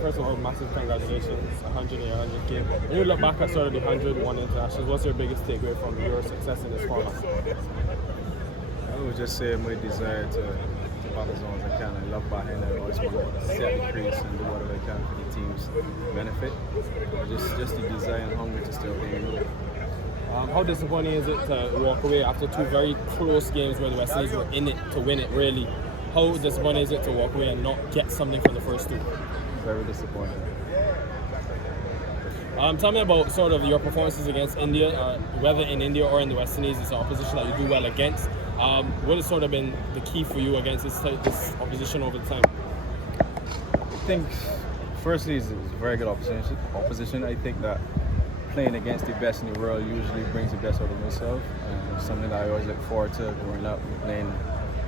First of all, massive congratulations, 100 and 100K. When you look back at sort of the 101 internationals, what's your biggest takeaway from your success in this format? I would just say my desire to have as long as I can. I love behind. I always want to set the crease and do whatever I can for the team's benefit. Just the desire and hunger to still play in. How disappointing is it to walk away after two very close games where the West Indies were in it to win it, really? How disappointing is it to walk away and not get something from the first two? Very disappointing. Tell me about sort of your performances against India, whether in India or in the West Indies. It's an opposition that you do well against. What has sort of been the key for you against this opposition over time? I think, firstly, it's a very good opposition. I think that playing against the best in the world usually brings the best out of myself. Something that I always look forward to growing up playing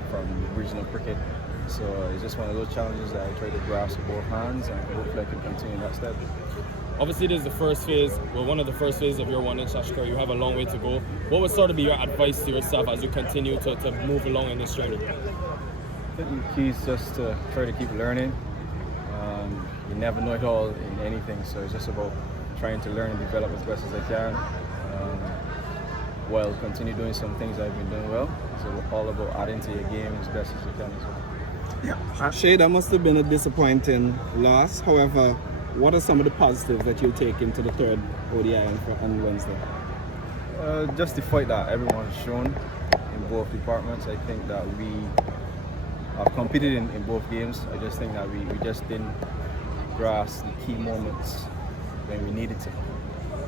from regional cricket. So it's just one of those challenges that I try to grasp with both hands, and hopefully I can continue that step. Obviously, this is the first phase, one of the first phases of your one-inch career. You have a long way to go. What would sort of be your advice to yourself as you continue to move along in this journey? I think the key is just to try to keep learning. You never know it all in anything, so it's just about trying to learn and develop as best as I can, while continue doing some things I've been doing well. So all about adding to your game as best as you can as well. Yeah. Shai, that must have been a disappointing loss. However, what are some of the positives that you'll take into the third ODI on Wednesday? Just the fight that everyone has shown in both departments. I think that we have competed in both games. I just think that we just didn't grasp the key moments when we needed to.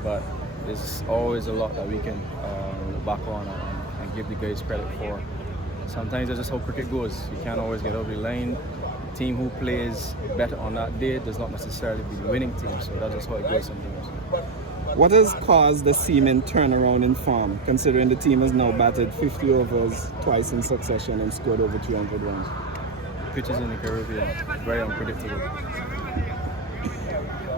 But there's always a lot that we can look back on and give the guys credit for. Sometimes that's just how cricket goes. You can't always get over the line. The team who plays better on that day does not necessarily be the winning team, so that's just how it goes sometimes. What has caused the seeming turnaround in form, considering the team has now batted 50 overs twice in succession and scored over 300 runs? Pitches in the Caribbean, very unpredictable.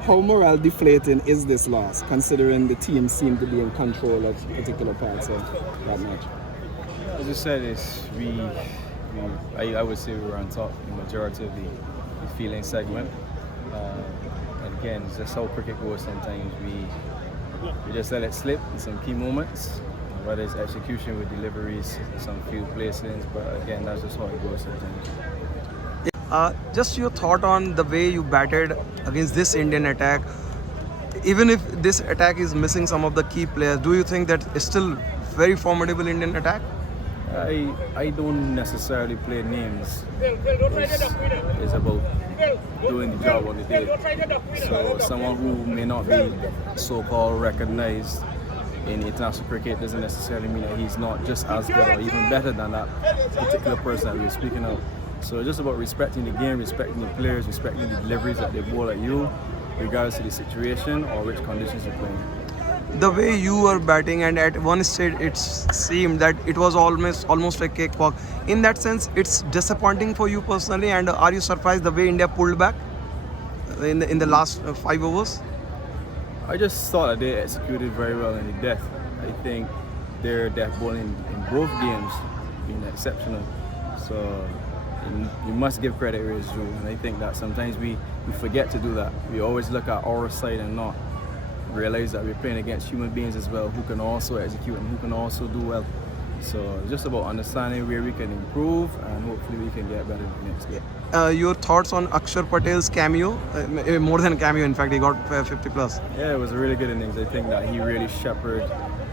How morale deflating is this loss, considering the team seemed to be in control of particular parts of that match? As you said, I would say we were on top in the majority of the fielding segment. And again, it's just how cricket goes sometimes. We just let it slip in some key moments, whether it's execution with deliveries, some field placements, but again, that's just how it goes sometimes. Just your thought on the way you batted against this Indian attack. Even if this attack is missing some of the key players, do you think that it's still very formidable Indian attack? I don't necessarily play names. It's about doing the job on the day. So someone who may not be so-called recognized in international cricket doesn't necessarily mean that he's not just as good or even better than that particular person that we're speaking of. So it's just about respecting the game, respecting the players, respecting the deliveries that they bowl at you, regardless of the situation or which conditions you're playing. The way you were batting, and at one stage it seemed that it was almost a cakewalk. In that sense, it's disappointing for you personally, and are you surprised the way India pulled back in the last 5 overs? I just thought that they executed very well in the death. I think their death bowling in both games been exceptional. So you must give credit where it's due, and I think that sometimes we forget to do that. We always look at our side and not realize that we're playing against human beings as well who can also execute and who can also do well. So it's just about understanding where we can improve, and hopefully we can get better next game. Your thoughts on Akshar Patel's cameo? More than a cameo, in fact, he got 50 plus. Yeah, it was a really good innings. I think that he really shepherded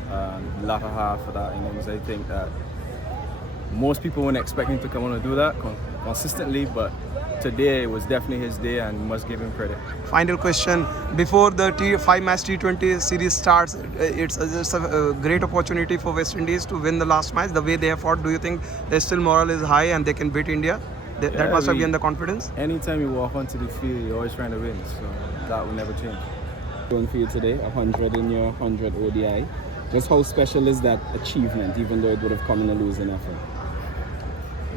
the latter half of that innings. I think that most people weren't expecting to come on and do that consistently, but today was definitely his day, and must give him credit. Final question: before the 5-match T20 series starts, it's a great opportunity for West Indies to win the last match. The way they have fought, do you think their still morale is high and they can beat India? That must have given the confidence. Anytime you walk onto the field, you're always trying to win, so that will never change. Going for you today, 100 in your 100 ODI. Just how special is that achievement, even though it would have come in a losing effort?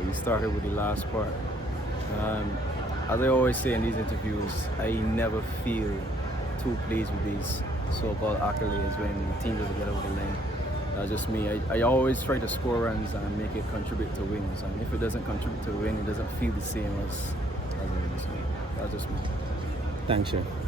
We started with the last part. As I always say in these interviews, I never feel too pleased with these so-called accolades when teams doesn't get over the line. That's just me. I always try to score runs and make it contribute to wins. And if it doesn't contribute to win, it doesn't feel the same as a win. So that's just me. Thanks, Shai.